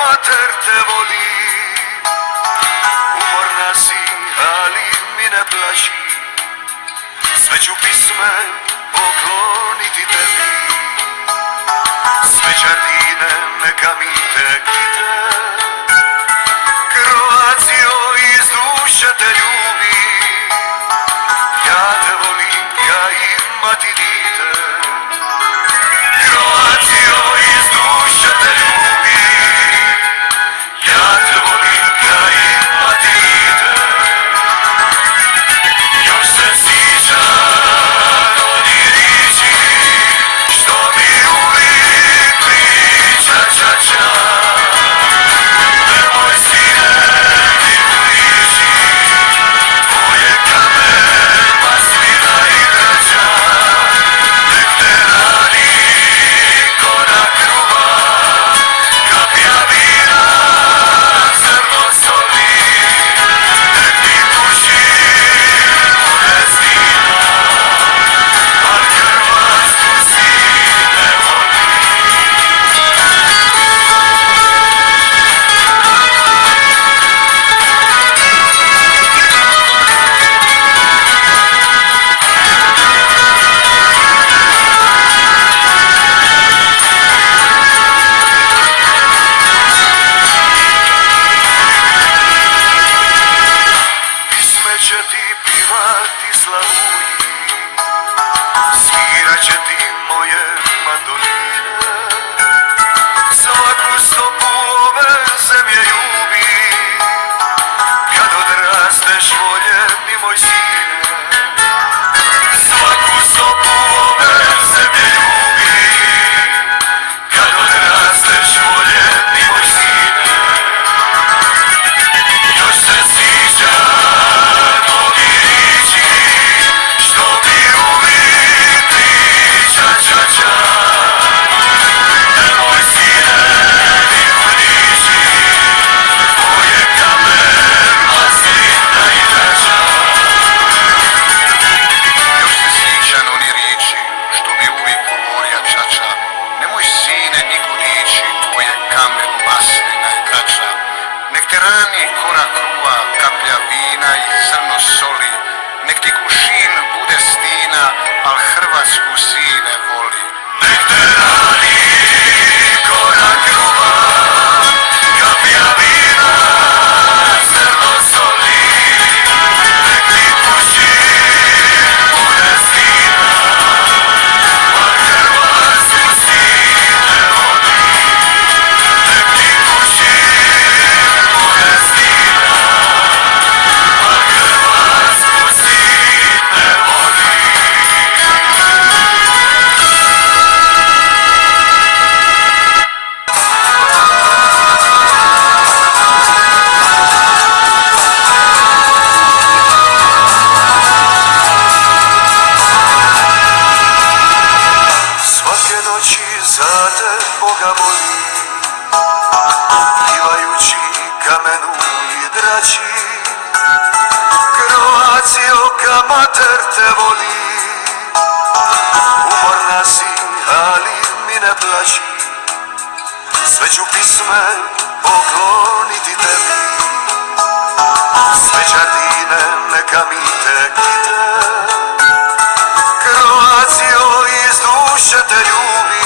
mater te voli. Umorna si, ali mi ne plaši. Sve ću pisme pokloniti tebi. Sve đardine neka mi te kite. Kroacijo, iz duše te ljubi. Ja te volim ka i mati dite. Kroacijo, iz duše te ljubi. Ja te volim ka i mati dite. Još se sjećam onih riječi što mi uvijek priča čača. Nemoj sine niko riječi, tvoje kamen, maslina i drača. Nek te rani korak kruva, kapija vina, zrno soli. Nek ti puši bude stina, al Hrvatsku sine voli. Pisme će ti pivati slavuji, svirat će ti moje mandoline. Svaku stopu ove zemlje ljubi, kad odrasteš voljeni moj sine. Svaku stopu ove zemlje ljubi, kad odrasteš voljeni moj sine. Još se sjećam onih riječi što mi uvijek priča čača. Nemoj sine niko riječi, tvoje kamen, maslina i drača. Još se sjećam onih riječi što mi uvijek govorija čača. Nemoj sine niko riječi, tvoje kamen, maslina i drača. Nek te rani korak kruva, kaplja vina i zrno soli. Nek ti kušin bude stina, al Hrvatsku sine voli. Nek te rani korak kruva, kapija vina, zrno soli. Nek ti puši bude stina, al Hrvatsku sine voli. Nek ti puši bude stina, al Hrvatsku sine voli. Svake noći za te Boga molim, pivajući kamenu i drači. Kroacijo, ka mater te voli. Umorna si, ali mi ne plaši. Sve ću pisme pokloniti tebi. Sve đardine neka mi te kite. Kroacijo, iz duše te ljubi.